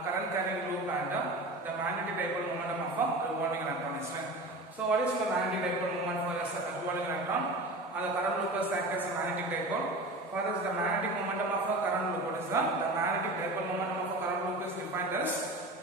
current carrying loop and the magnetic dipole momentum of a revolving electron is right. So what is the magnetic dipole moment for a revolving electron? And the current loop is acts as a magnetic dipole. For this, the magnetic momentum of a current loop, what is the magnetic dipole momentum of a current loop is defined as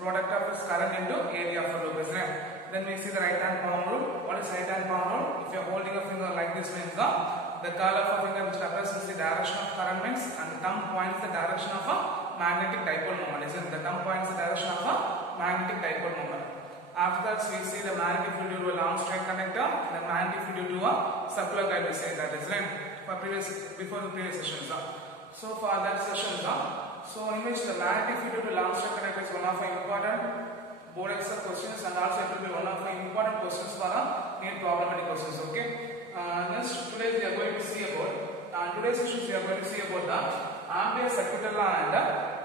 product of its current into area of a loop is right. Then we see the right hand palm rule. What is right hand palm rule? If you are holding a finger like this means the curl of a finger which represents the direction of current means, and the thumb points the direction of a magnetic dipole moment. Is it? The thumb points the direction of a magnetic dipole moment. After that, we see the magnetic field due to a long straight conductor, and the magnetic field due to a circular guide. We say that is right. Before the previous sessions. So for that session, so in which the magnetic field due to long straight conductor is one of the important board exam questions, and also it will be one of the important questions for NEET problematic questions. Okay. Next, today we are going to see about today's session we are going to see about the Ampere circuit law and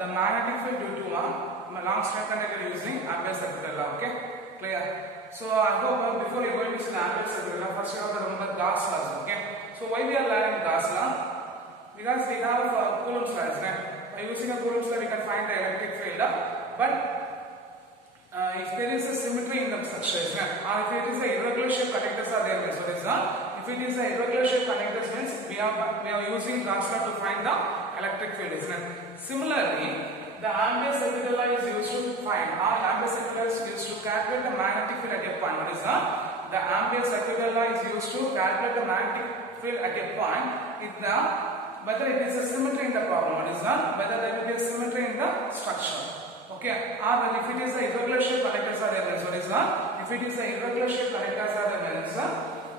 the magnetic field due to a long straight conductor using Ampere circuit law. Okay, clear? So I hope before you are going to see the Ampere circuit law, first you have to remember Gauss laws. Okay. So why we are learning Gauss law? Because we have Coulomb's law, right? By using a Coulomb's law, we can find the electric field. But if there is a symmetry in the structure, or if it is a irregular shape conductors are there, so this if it is a irregular shape conductors means we are using Gauss law to find the electric field, isn't it? Similarly, the Ampere circuit law is used to find, or Ampere circuit law is used to calculate the magnetic field at a point. What is the Ampere circuit law is used to calculate the magnetic field at a point whether it is a symmetry in the problem. What is whether there will be a symmetry in the structure. Okay, or if it is a irregular shape conductors are there, what is if it is a irregular shape conductors are there,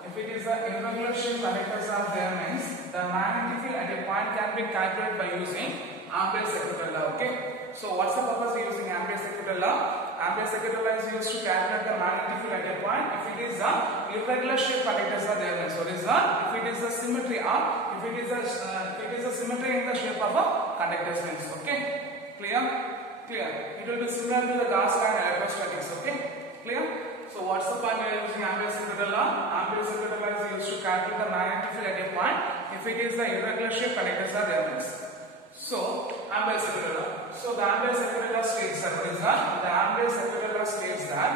if it is a irregular shape conductors are there means the magnetic field at a point can be calculated by using Ampere circuit law. Okay, so what's the purpose of using Ampere circuit law? Ampere circuit law is used to calculate the magnetic field at a point if it is a irregular shape conductors are there means what is if it is a symmetry, or if it is a symmetry in the shape of a conductors means. Okay, clear? Clear. It will be similar to the Gauss law and electrostatics. Okay, clear? So what's the point we are using Ampere circuit law? Ampere circuit law is used to calculate the magnetic field at a point if it is the irregular shape conductors are there means. So Ampere circuit law. So the Ampere circuit law states that what is the Ampere circuit law states that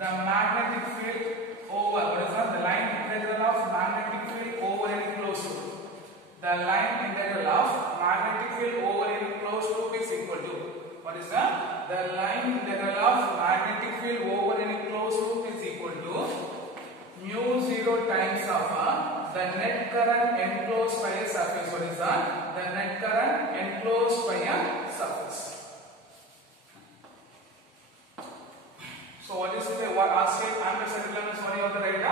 the magnetic field over what is the line integral of magnetic field over any closed loop. The line integral of magnetic field over any closed loop is equal to what is the line integral of magnetic field over any closed loop is equal to mu 0 times of the net current enclosed by a surface. What is the net current enclosed by a surface? So what is it? What Ampere circuit law is one of the right?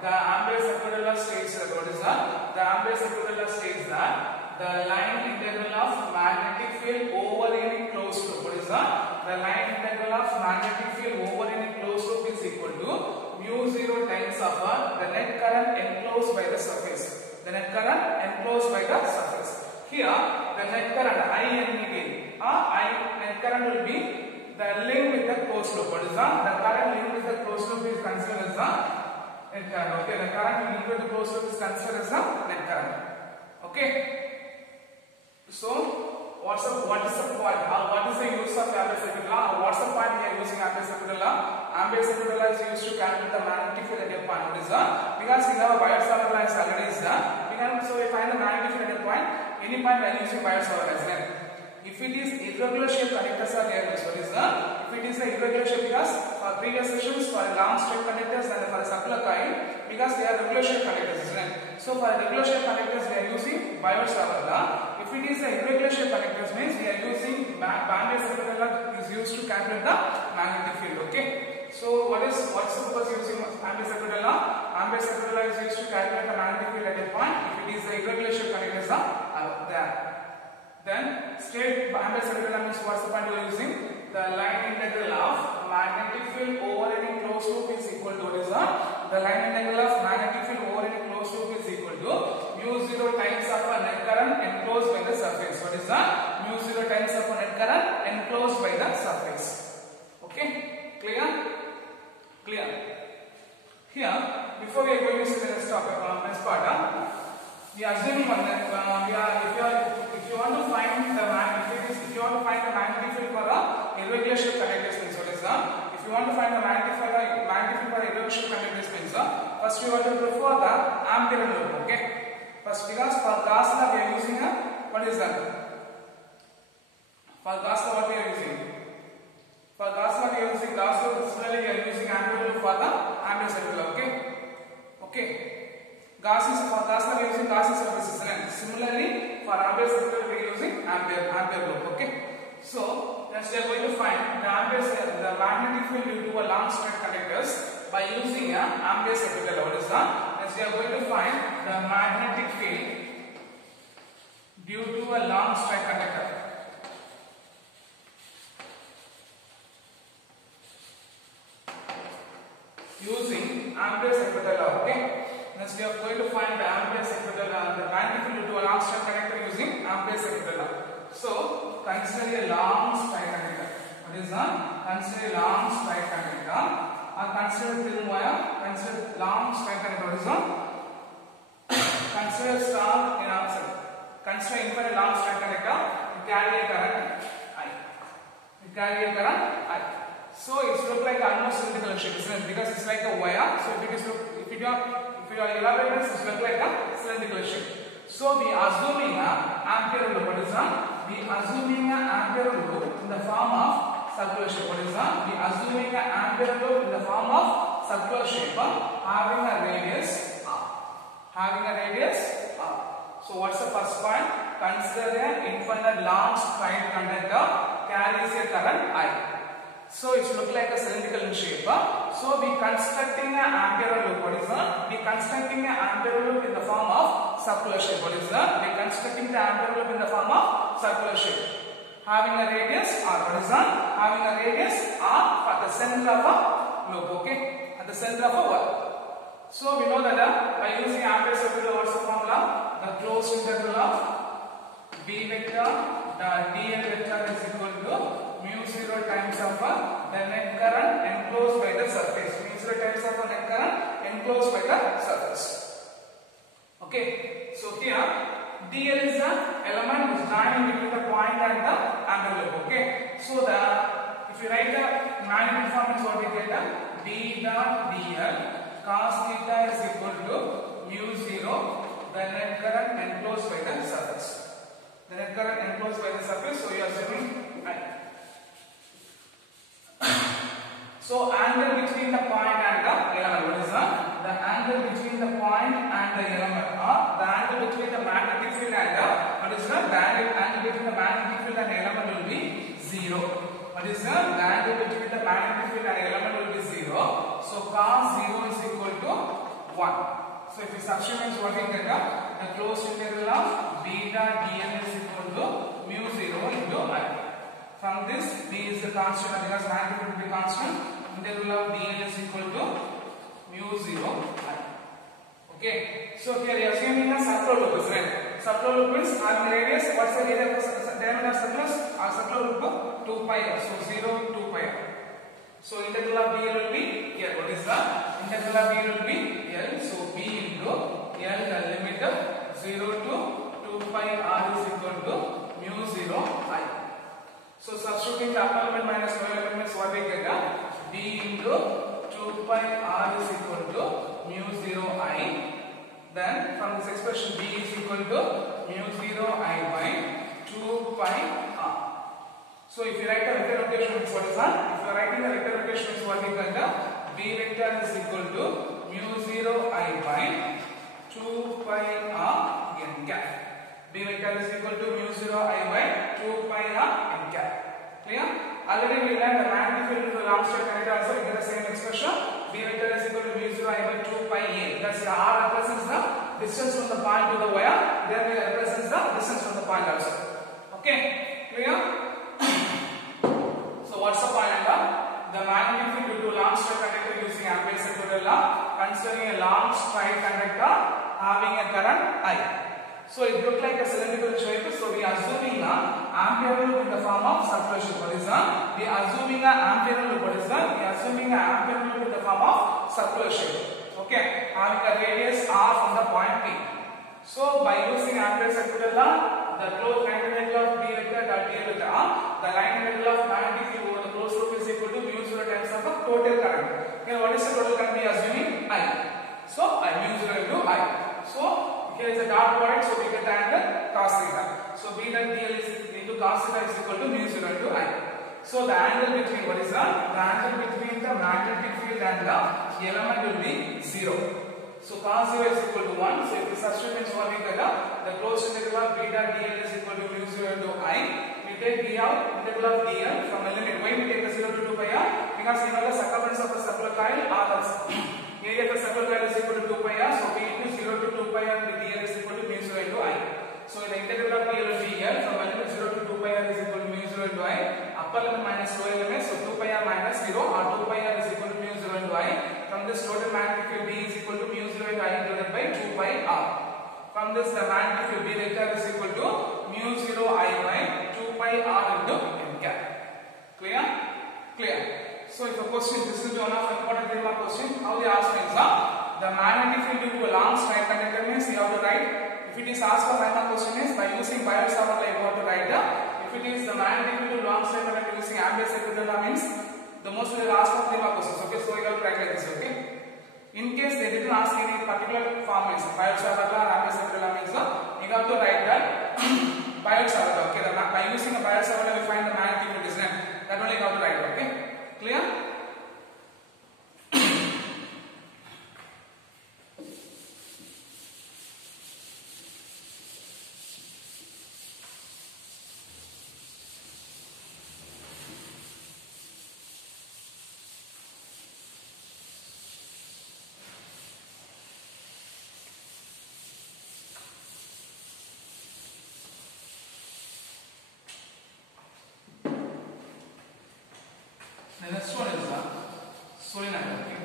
The Ampere circuit law states that what is the Ampere circuit law states that the line integral of magnetic field over any closed loop. What is the line integral of magnetic field over any closed loop is equal to mu 0 times of the net current enclosed by the surface. The net current enclosed by the surface. Here, the net current net current will be the link with the closed loop. What is the current link with the closed loop is considered as the net current. Okay, the current link with the closed loop is considered as the net current. Okay. So, what is the point, or what is the use of Ampere circuit law, or what's the point we are using Ampere circuit law? Ampere circuit law is used to calculate the magnetic field at a point. What is because we have a Biot-Savart law is already is so we find the magnetic field at a point, any point by using Biot-Savart law. If it is irregular shape conductors are there, what is if it is a irregular shape, because for previous sessions for long straight conductors and for circular coil, because they are regular shape conductors, right? So for regular shape conductors we are using Biot-Savart law. If it is a irregular shape conductors means we are using Ampere circuit law is used to calculate the magnetic field. Okay. So what's the purpose using Ampere circuit law? Ampere circuit law is used to calculate the magnetic field at a point if it is a irregular shape conductors are there. Then straight Ampere circuit law means what's the point we are using? The line integral of magnetic field over any closed loop is equal to what is the line integral of magnetic field over any closed loop is equal to mu 0 times of a net current enclosed by the surface. What is mu 0 times of a net current enclosed by the surface? Okay, clear? Clear. Here, before we are going to see the next topic, next part, we are assuming one that if you want to find the magnetic field for a we want to look for the ampere loop. Okay. First, because for Gauss law we are using a what is that? For Gauss law what we are using? For Gauss law we are using Gauss law. Similarly, we are using ampere loop for the ampere circle law. Okay. Okay. Gauss law we are using Gauss surface. Similarly, for ampere circle we are using ampere loop. Okay. So next we are going to find the magnetic field due to a long straight conductors by using a ampere circuit law. What is that? Next we are going to find the magnetic field due to a long straight conductor. Using ampere circuit law. Okay. Next we are going to find the ampere circuit law, the magnetic field due to a long straight conductor using ampere circuit law. So consider a long straight conductor. What is that? Consider a long straight conductor. Or consider thin wire. Consider long straight conductor. What is that? Consider star in answer. Consider infinite long straight conductor. You carry a current I. You carry a current I. So it looks like almost cylindrical shape, isn't it? Because it's like a wire. So if you are elaborating, it looks like a cylindrical shape. So we are assuming a ampere loop. What is that? We are assuming an ampere loop in the form of circular shape. What is that? We are assuming an ampere loop in the form of circular shape having a radius r. Having a radius r. So what's the first point? Consider an infinite long straight conductor carries a current I. So it looks like a cylindrical shape. So we constructing an ampere loop. What is that? We constructing an ampere loop in the form of circular shape. What is that? We constructing the ampere loop in the form of circular shape. Having a radius r. What is that? Having a radius r at the center of a loop. Okay, at the center of a wire. So we know that by using ampere circuit law, what's the formula? The closed integral of B vector dl vector is equal to mu 0 times of the net current enclosed by the surface. Mu 0 times of the net current enclosed by the surface. Okay, so here dl is the element which is joining between the point and the ampere loop. Okay, so if you write the magnetic form, is what we get B dot dl cos theta is equal to mu 0 the net current enclosed by the surface. The net current enclosed by the surface. So you are assuming I. So angle between the point and the element. What is that? The angle between the point and the element, or the angle between the magnetic field and the what is that? The angle between the magnetic field and the element will be 0. What is that? The angle between the magnetic field and the element will be 0. So cos 0 is equal to 1. So if you substitute what we get, the closed integral of beta dl is equal to mu 0 into I. From this, B is the constant because magnetic will be constant. Integral of dl is equal to mu 0 I. Okay. So here we are assuming a circular loop, isn't it? Circular loop means having radius. What's the radius of diameter of circle? Our circular loop 2 pi r. So 0 to 2 pi r. So integral of dl will be here. What is that? Integral of dl will be L. So B into L, the limit 0 to 2 pi r is equal to mu 0 I. So substituting the upper limit minus lower limit means what we get? B into 2 pi r is equal to mu 0 I. Then from this expression B is equal to mu 0 I by 2 pi r. So if you write the vector notation, what is that? If you are writing the vector notation, what we get? B vector is equal to mu 0 I by 2 pi r n cap. B vector is equal to mu 0 I by 2 pi r n cap. Clear? Already we learned the magnetic field to the long straight conductor also. We get the same expression. B vector is equal to mu 0 I by 2 pi a. Because r represents the distance from the point to the wire. There we represents the distance from the point also. Okay? Clear? So what's the point? The magnetic field due to long straight conductor using ampere circuit law, considering a long straight conductor having a current I. So it looks like a cylindrical shape. So we are assuming a ampere loop in the form of circular shape. What is that? We are assuming a ampere loop. What is that? We are assuming a ampere loop in the form of circular shape. Okay, having a radius r from the point P. So by using ampere circuit law, the closed line integral of B vector dot dl vector, the line integral of magnetic field over the closed loop is equal to mu 0 times of the total current. Here what is the total current we are assuming? I. So B dot dl is into cos theta is equal to mu 0 into I. So the angle between what is the angle between the magnetic field and the element will be 0. So cos 0 is equal to 1. So if the substitute in solving the closed integral of b dot dl is equal to mu 0 into I. We take d out integral of dl from a limit. Why we take the 0 to 2 pi r? Because you know the circumference of the circular coil or the area of the circular coil is equal to 2 pi r. So we into 0 to 2 pi r with dl is equal to mu 0 into I. So the integral of dl will be here from a limit 0 to 2 pi r is equal to mu 0 into I. Upper limit minus lower limit. So 2 pi r minus 0 or 2 pi r is equal to mu 0 into I. From this total magnetic field B is equal to mu 0 into I divided by 2 pi r. From this the magnetic field B vector is equal to mu 0 I by 2 pi r into n cap. Clear? Clear. So if a question, this is one of important 3-mark question. How they ask is the magnetic field due to a long straight conductor means you have to write. If it is asked for 5-mark question is by using Biot-Savart law you have to write if it is the magnetic field due to long straight conductor using Ampere's second law means the most will ask for 3-mark questions. Okay, so you have to write like this. Okay. In case they didn't ask any particular form means Biot-Savart law or Ampere's second law means you have to write that Biot-Savart law. Okay, by using a Biot-Savart law we find the magnetic field is that only you have to write. Okay. Clear? The next one is the solenoid. Okay.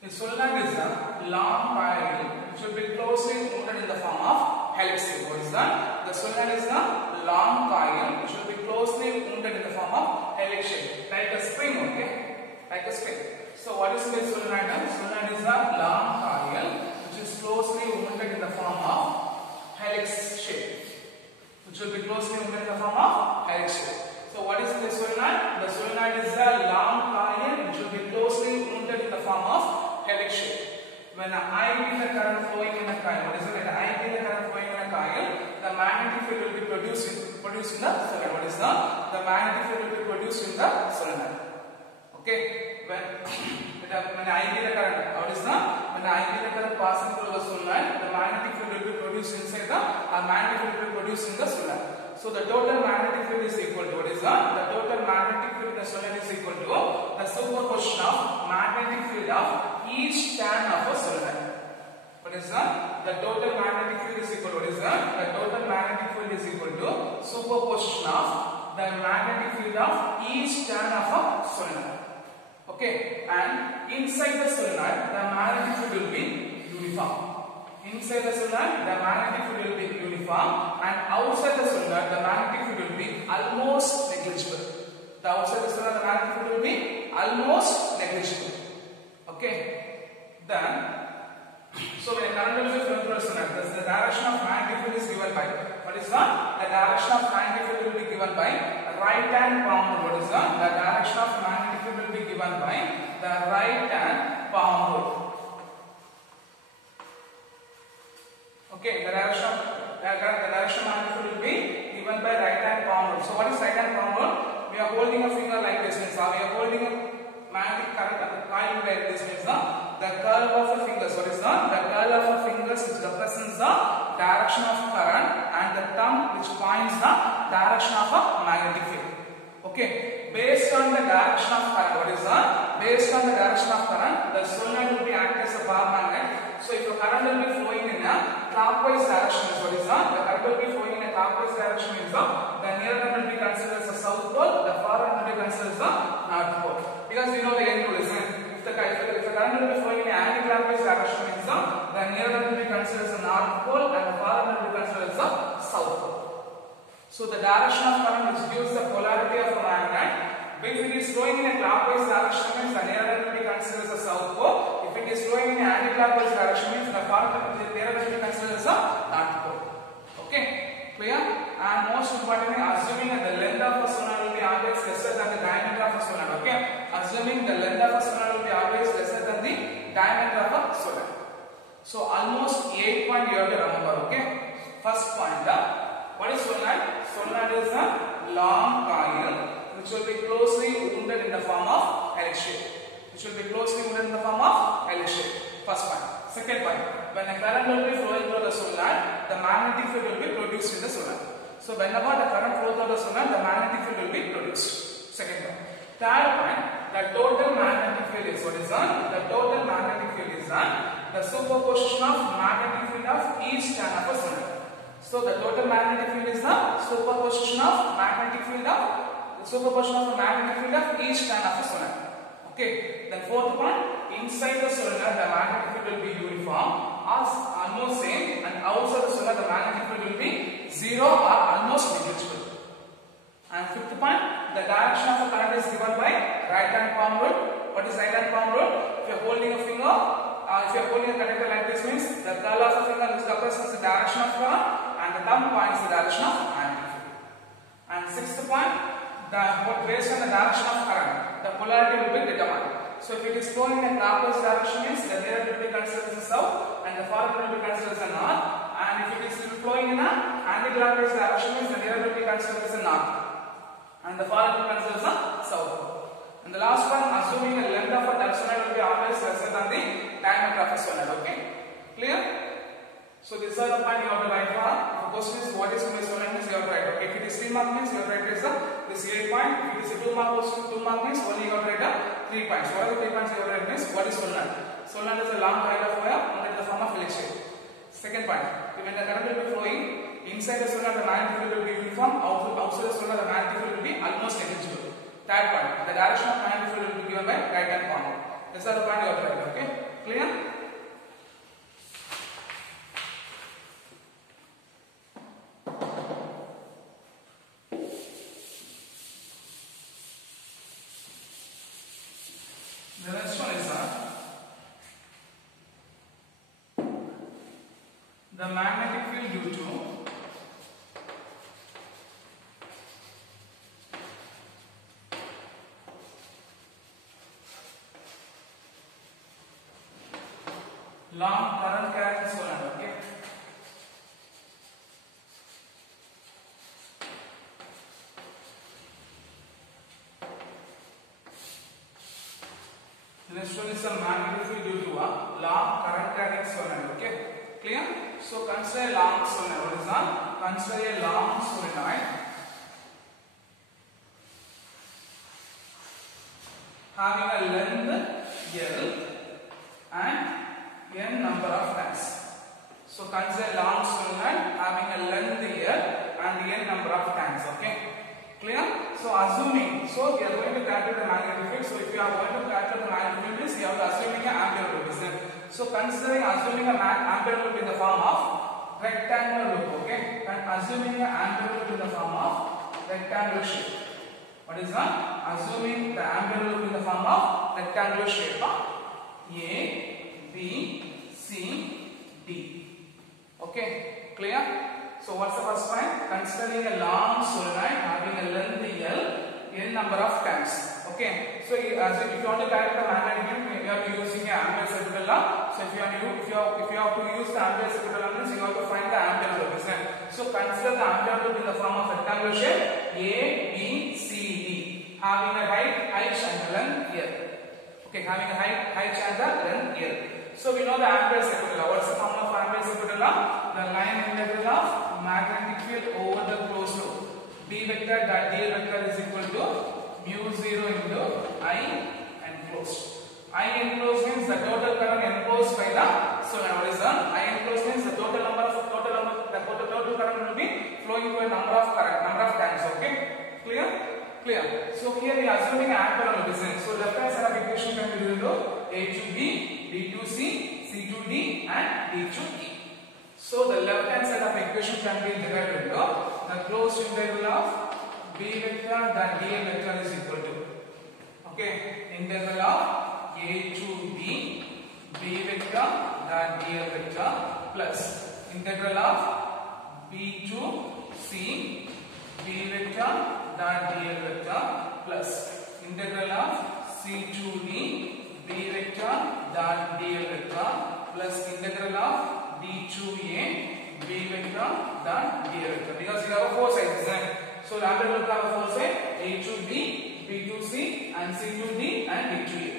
The solenoid is a long coil which will be closely wound in the form of helix shape. What is that? The solenoid is a long coil which will be closely wounded in the form of helix shape, like a spring. Okay, like a spring. So what is the solenoid? Solenoid is a long coil which is closely wounded in the form of helix shape. Which will be closely wounded in the form of helix shape. So what is the solenoid? The solenoid is a long coil which will be closely wounded in the form of helix shape. When I be the current flowing in a coil, what is it? When I be the current flowing in a coil, the magnetic field will be produced in the solenoid. What is the magnetic field will be produced in the solenoid. Okay. When I be the current, what is when I be the current passing through the solenoid, the magnetic field will be produced inside the magnetic field will be produced in the solenoid. So the total magnetic field is equal to what is the total magnetic field in the solenoid is equal to the superposition of magnetic field of each tan of a solenoid. What is the total magnetic field is equal to what is the total magnetic field is equal to superposition of the magnetic field of each tan of a solenoid. Okay, and inside the solenoid the magnetic field will be uniform. Inside the solenoid the magnetic field will be uniform, and outside the solenoid the magnetic field will be almost negligible. The outside the solenoid the magnetic field will be almost negligible. Okay, then so when a current will be flowing through a solenoid, the direction of magnetic field is given by what is the direction of magnetic field will be given by right hand palm rule. What is the direction of magnetic field will be given by the right hand palm rule. Okay, the direction of magnetic field will be given by right hand palm rule. So what is right hand palm rule? We are holding a finger like this means we are holding a magnetic current coil like this means the curve of the fingers. What is the curve of the fingers which represents the direction of current, and the thumb which points the direction of a magnetic field. Okay, based on the direction of current, what is based on the direction of current, the solenoid will be acting as a bar magnet. So if the current will be flowing in a clockwise direction, what is the current will be flowing in a clockwise direction means the near end will be considered as the south pole, the far end will be considered as the north pole. Because we know the end rule is if the current will be flowing in an anti-clockwise direction means the near end will be considered as the north pole and the far end will be considered as the south pole. So the direction of current which gives the polarity of a magnet. If it is flowing in a clockwise direction means the near end will be considered as the south pole. If it is flowing in an anti-clockwise direction means the far end will be considered as the north pole. Okay, clear? And most importantly, assuming that the length of a solenoid will be always lesser than the diameter of a solenoid. Okay, assuming the length of a solenoid will be always lesser than the diameter of a solenoid. So almost 8 point you have to remember. Okay. First point. What is solenoid? Solenoid is a long coil which will be closely wounded in the form of L shape. Which will be closely wounded in the form of L shape. First point. Second point. When a current will be flowing through the solenoid, the magnetic field will be produced in the solenoid. So whenever the current flows through the solenoid, the magnetic field will be produced. Second point. Third point. The total magnetic field is what is done? The total magnetic field is done. The superposition of magnetic field of each turn of a solenoid. So the total magnetic field is the superposition of magnetic field of each turn of a solenoid. Okay. Then fourth point, inside the solenoid the magnetic field will be uniform, almost same, and outside the solenoid the magnetic field will be zero or almost negligible. And fifth point, the direction of the current is given by right hand palm rule. What is right hand palm rule? If you are holding a finger, if you are holding a conductor like this, means the curl of the finger which represents the direction of current, and the thumb points the direction of magnetic field. And sixth point, based on the direction of current, the polarity will be determined. So if it is flowing in a clockwise direction, means the nearer will be considered as the south, and the farther will be considered as the north. And if it is flowing in an anti-clockwise direction, means the nearer will be considered as the north, and the farther will be considered as the south. And the last one, assuming the length of a solenoid will be always lesser than the diameter of a solenoid. Okay, clear? So these are the points you have to write for. If the question is what is solenoid, means you have to write. Okay, if it is 3 mark means you have to write this 8 point. If it is a 2 mark question, 2 mark means only you have to write 3 points. What are the 3 points you have to write means what is solenoid? Solenoid is a long coil of wire and in the form of L shape. Second point, when the current will be flowing, inside the solenoid the magnetic field will be uniform, outside the solenoid the magnetic field will be almost negligible. Third point, the direction of magnetic field will be given by right hand palm. These are the points you have to write. Okay, clear? The next one is the magnetic field due to long current carrying solenoid. Okay. The next one is the magnetic field due to a long current carrying solenoid. Okay, clear? So consider a long solenoid. What is that? Consider a long solenoid having a length L and n number of turns. So consider a long solenoid having a length L and n number of turns. Okay, clear? So assuming, so we are going to calculate the magnetic field. So if you are going to calculate the magnetic field, means you have to assuming an ampere loop. So assuming an ampere loop in the form of rectangular loop. Okay, and assuming an ampere loop in the form of rectangular shape. What is that? Assuming the ampere loop in the form of rectangular shape. A, B, C, D. Okay, clear? So what's the first point? Considering a long solenoid having a length L, n number of turns. Okay, so if you want to calculate the magnetic field, you have to using an ampere circuit law. So if you have to use the ampere circuit law, means you have to find the ampere loop. So consider the ampere loop in the form of rectangular shape A, B, C, D, having a height and length L. Okay, having a height and length L. So we know the ampere circuit law. What's the formula of ampere circuit law? The line integral of magnetic field over the closed loop. D vector dot dl vector is equal to mu 0 into I enclosed. I enclosed means the total current enclosed by the solenoid. What is that? I enclosed means the total current will be flowing through a number of times. Okay, clear? Clear. So here we are assuming ampere on the distance. So left hand side of equation can be written to A to B, B to C, C to D, and D to E. So the left hand side of equation can be derived into the closed integral of B vector dot dl vector is equal to, okay, integral of A to B, B vector dot dl vector plus integral of B to C, B vector dot dl vector plus integral of C to D, B vector dot dl vector plus integral of d to a b vector dot d vector, because you have four sides, right? So lambda will have four sides, a to b, b to c, and c to d, and d to a.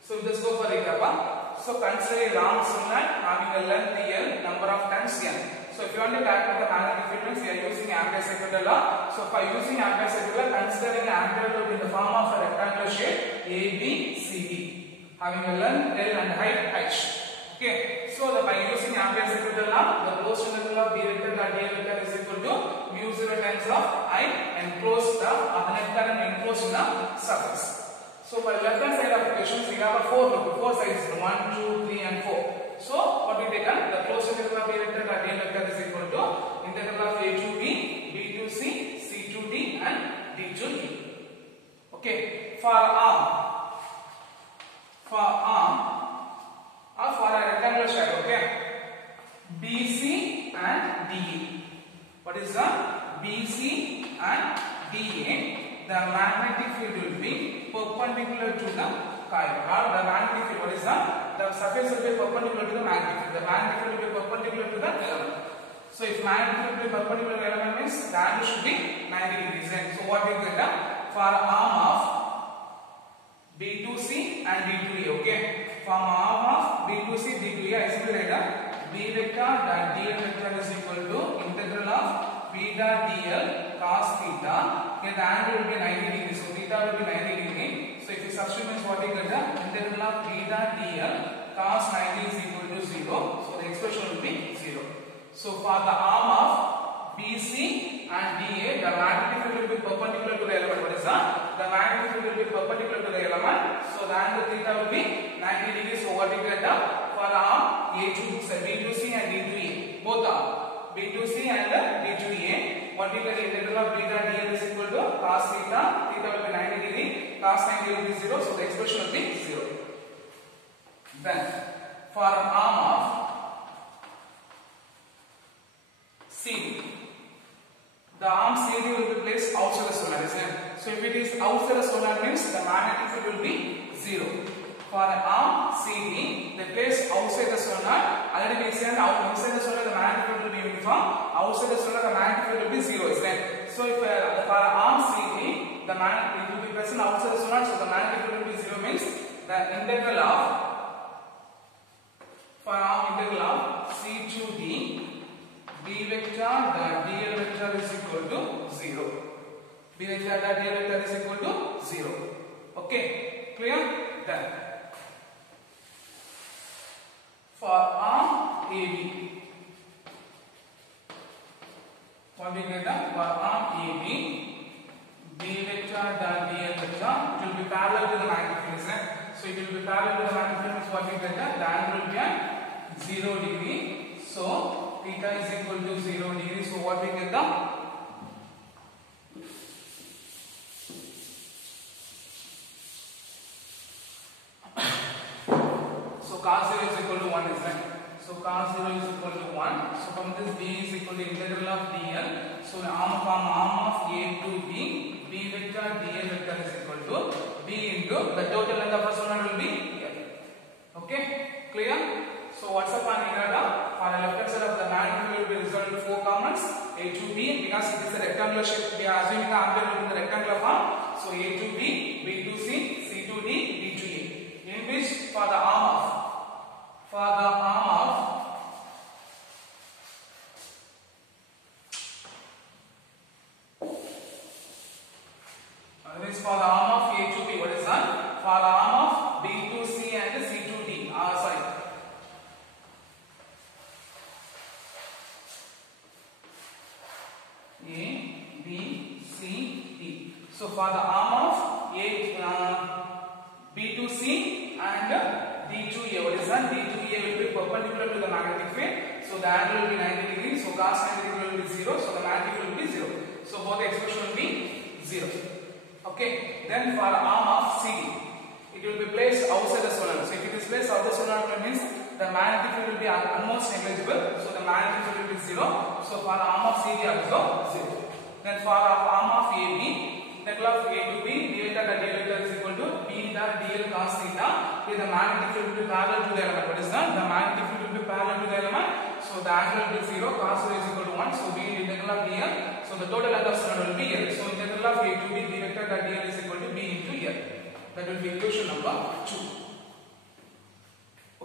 So let's go for example. So consider a long solenoid having a length L, number of turns N. So if you want to calculate the magnetic field means we are using Ampere-Circular law. So by using Ampere-Circular, considering the ampere loop in the form of a rectangular shape ABCD, having a length L and height H. Okay. So by using Ampere-Circular law, the closed integral of B vector dot D vector is equal to mu 0 times of I enclosed the net current enclosed in the surface. So for left hand side of equations, we have a four sides, 1, 2, 3, and 4. So what we taken, the closed integral of B vector dot D vector is equal to integral of A to B, B to C, C to D, and D to E. Okay. For arm or for a rectangular shape, okay, BC and DE. What is the BC and DA? The magnetic field will be perpendicular to the coil, or the magnetic field. What is the surface will be perpendicular to the magnetic field. The magnetic field will be perpendicular to the element. So if magnetic field will be perpendicular to the element means the angle should be 90 degrees. And so what we get for arm of B to C and D to E. Okay, from arm of B to C, D to E, I simply write B vector dot dl vector is equal to integral of B dot dl cos theta. Okay, the angle will be 90 degrees. So theta will be 90 degrees. So if you substitute means what we get, integral of B dot dl cos 90 is equal to 0. So the expression will be 0. So for the arm of BC and DA, the magnetic field will be perpendicular to the element. What is that? The magnetic field will be perpendicular to the element. So the angle theta will be 90 degrees. So what we get for the arm A to B to C and D to E, both are B to C and D to E. What we get, integral of B dot dl is equal to cos theta. Theta will be 90 degree. Cos 90 will be 0. So the expression will be 0. Then for arm of CD, the arm CD will be placed outside the solenoid, isn't it? So if it is outside the solenoid means the magnetic field will be 0. For an arm CD, the place outside the solenoid, already we said inside the solenoid the magnetic field will be uniform, outside the solenoid the magnetic field will be 0, isn't it? So if for an arm CD, the magnetic it will be present outside the solenoid, so the magnetic field will be 0 means the integral of for arm integral of C to D, B vector dot dl vector is equal to 0. B vector dot dl vector is equal to 0. Okay, clear? Done. For arm AB, what we get for arm AB, B vector dot dl vector, it will be parallel to the magnetic field, isn't it? So it will be parallel to the magnetic field means what we get, the angle will be at 0 degree. So theta is equal to 0 degree. So what we get so cos 0 is equal to 1, isn't it? So cos 0 is equal to 1. So from this B is equal to integral of dl. So arm of A to B, B vector dl vector is equal to B into the total length of the solenoid will be L. Okay, clear? So what's up on here? For the left hand side of the magnetic field will be resolved into 4 components, A to B, because it is a rectangular shape. We are assuming the ampere loop in the rectangular form. So A to B, B to C, C to D, D to A. In which for the arm of A to B, what is that? For the arm of B to C and C to D, sorry. A, B, C, D. So for the arm of B to C and D to A, what is that? D to A will be perpendicular to the magnetic field. So the angle will be 90 degrees. So cos 90 degree will be 0. So the magnetic field will be 0. So both the expression will be 0. Okay. Then for the arm of CD, it will be placed outside the solenoid. So if it is placed outside the solenoid, it means the magnetic field will be almost negligible. So the magnetic field will be 0. So for the arm of CD also 0. Then for the arm of AB, the integral of A to B, B vector dot D vector is equal to B dot dl cos theta. Here the magnetic field will be parallel to the element. What is that? The magnetic field will be parallel to the element. So the angle will be 0. Cos theta is equal to 1. So B into integral of dl. So the total length of cylinder will be L. So integral of A to B vector that dl is equal to B into L. That will be equation number 2.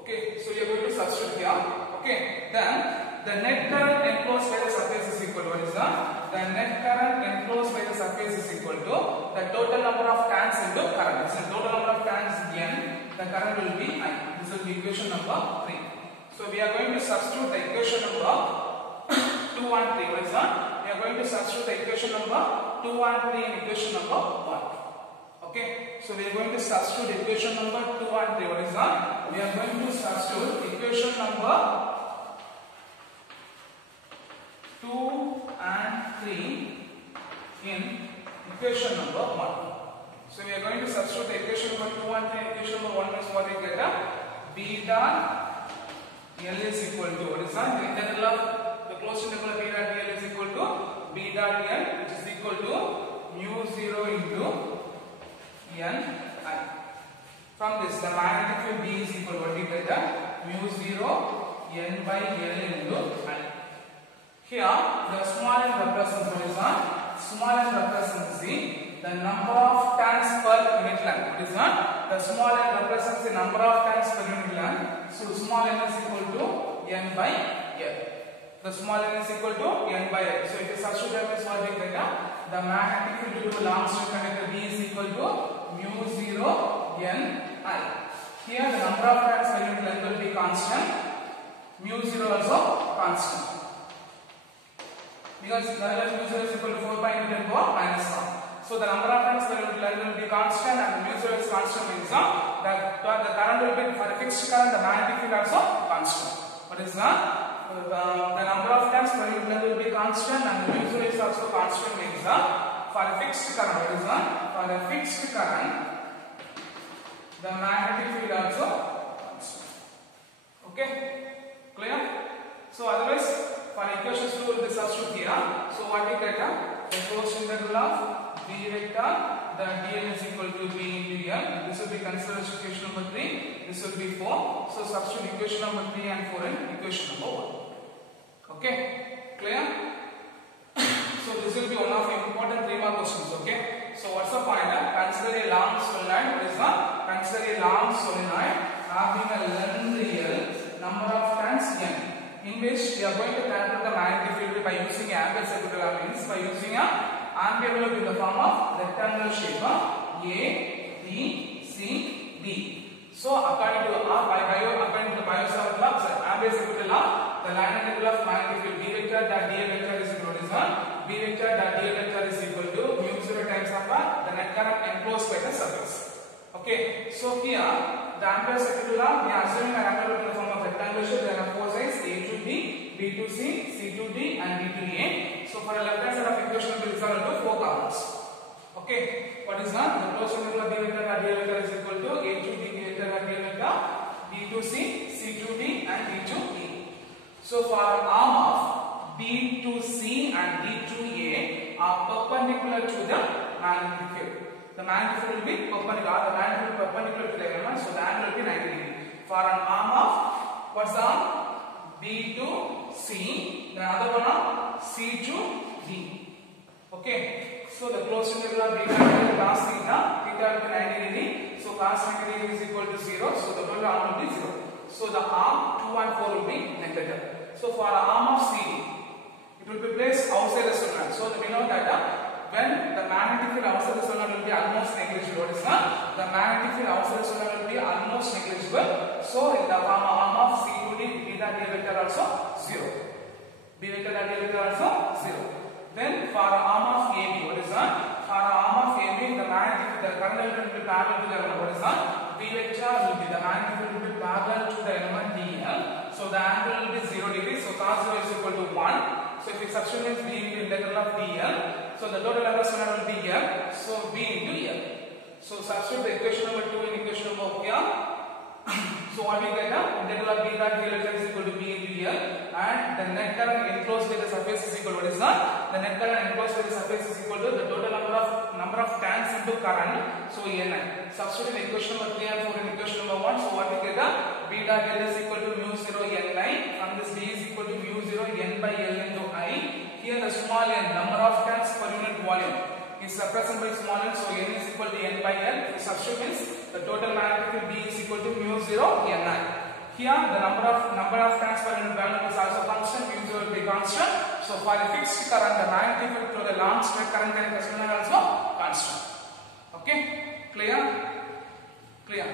Okay. So you are going to substitute here. Okay. Then the net current enclosed by the surface is equal to what is that? The net current enclosed by the surface is equal to the total number of turns into current. So the total number of turns N, the current will be I. This will be equation number 3. So we are going to substitute the equation number 2 and 3. What is that? We are going to substitute the equation number 2 and 3 in equation number 1. Okay. So we are going to substitute equation number 2 and 3. What is that? We are going to substitute equation number 2 and 3 in equation number 1. So we are going to substitute the equation number 2 and 3 in equation number 1 is what we get B dot L is equal to what is that? The integral of the closed integral of B dot L is equal to B dot L, which is equal to mu 0 into N I. From this, the magnetic field B is equal to what we get mu 0 N by L into I. Here, the small n represents what is that? Small n represents the number of turns per unit length. What is that? The small n represents the number of turns per unit length. So small n is equal to N by L. The small n is equal to N by L. So if you substitute this what we get the magnetic field due to long string conductor B is equal to mu 0 N I. Here the number of turns per unit length will be constant. Mu 0 also constant. Because the mu 0 is equal to 4 pi into 10 power minus 1. So the number of turns per unit length will be constant and the mu 0 is constant means that the current will be for a fixed current, the magnetic field also constant. What is that? The number of turns per unit length will be constant and the mu 0 is also constant means for a fixed current. What is that? For a fixed current, the magnetic field also constant. Okay? Clear? So otherwise, for equations 2 will be substitute here. So what we get the closed integral of B vector, the dl is equal to B into L. This will be considered equation number 3. This will be 4. So substitute equation number 3 and 4 in equation number 1. Okay? Clear? So this will be one of the important 3 mark questions. Okay? So what's the point? Consider a long solenoid. What is that? Consider a long solenoid having a length L, number of turns N. In which we are going to calculate the magnetic field by using Ampere's circular law, means by using a Ampere envelope in the form of rectangular shape A, B, C, D. So according to Biot's law, Ampere's circular law, the line integral of magnetic field B vector dot dl vector is equal to B vector dot dl vector is equal to mu 0 times of the net current enclosed by the surface. Okay, so here the Ampere's circular law, we are assuming an envelope in the form of rectangular shape. There are 4 sides A to D, B to C, C to D, and D to A. So for a left hand side of equation will be resolved into 4 columns. Okay, what is that? The closed integral of B vector dot dl vector is equal to A to D vector dot dl vector, B to C, C to D, and D to E. So for an arm of B to C and D to A are perpendicular to the magnetic field. The magnetic field will be perpendicular. The magnetic field will be perpendicular to the element, so the angle will be 90 degree. For an arm of what's the arm? B to C, the other one of C to D. Okay, so the closed integral of B vector cos theta, theta will be 90 degree. So cos 90 degree is equal to 0. So the total arm will be 0. So the arm 2 and 4 will be negative. So for an arm of C, it will be placed outside the solenoid. So we know that when the magnetic field outside the solenoid will be almost negligible. What is that? The magnetic field outside the solenoid will be almost negligible. So in the arm of C to D, B dot D vector also 0. B vector dot D vector also 0. Then for arm of AB, what is that? For arm of AB, the current element will be parallel to the element. What is that? B vector will be the magnetic field will be parallel to the element DL. So the angle will be 0 degrees. So cos 0 is equal to 1. So if we substitute B into integral of DL, so the total number will be L. So B into L. So substitute the equation number 2 in equation number here. So what we get now? Integral of B dot dl is equal to B into L, and the net current enclosed by the surface is equal to what is that? The net current enclosed by the surface is equal to the total number of turns into current. So Ni. Substitute in equation number 3 and 4 in equation number 1. So what we get now? B dot L is equal to mu 0 Ni. From this B is equal to mu 0 N by L into I. Here the small n, number of turns per unit volume, is represented by small n, so N is equal to N by L. The substitute means the total magnetic field B is equal to mu 0 Ni. Here the number of turns per unit volume is also constant, mu 0 will be constant. So for the fixed current, the magnetic field through the long straight current and are also constant. Okay, clear? Clear.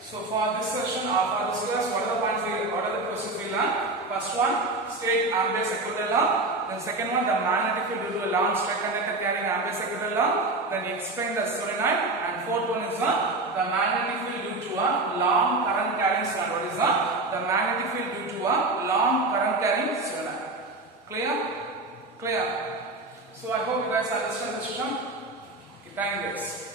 So for this session or for this class, what are the questions we learn? First one, state Ampere's equivalent law. Then second one, the magnetic field due to a long straight conductor carrying Ampere's equivalent law. Then explain the solenoid. And fourth one is the magnetic field due to a long current carrying solenoid. What is the magnetic field due to a long current carrying solenoid? Clear? Clear. So I hope you guys understand the system. Okay, thank you guys.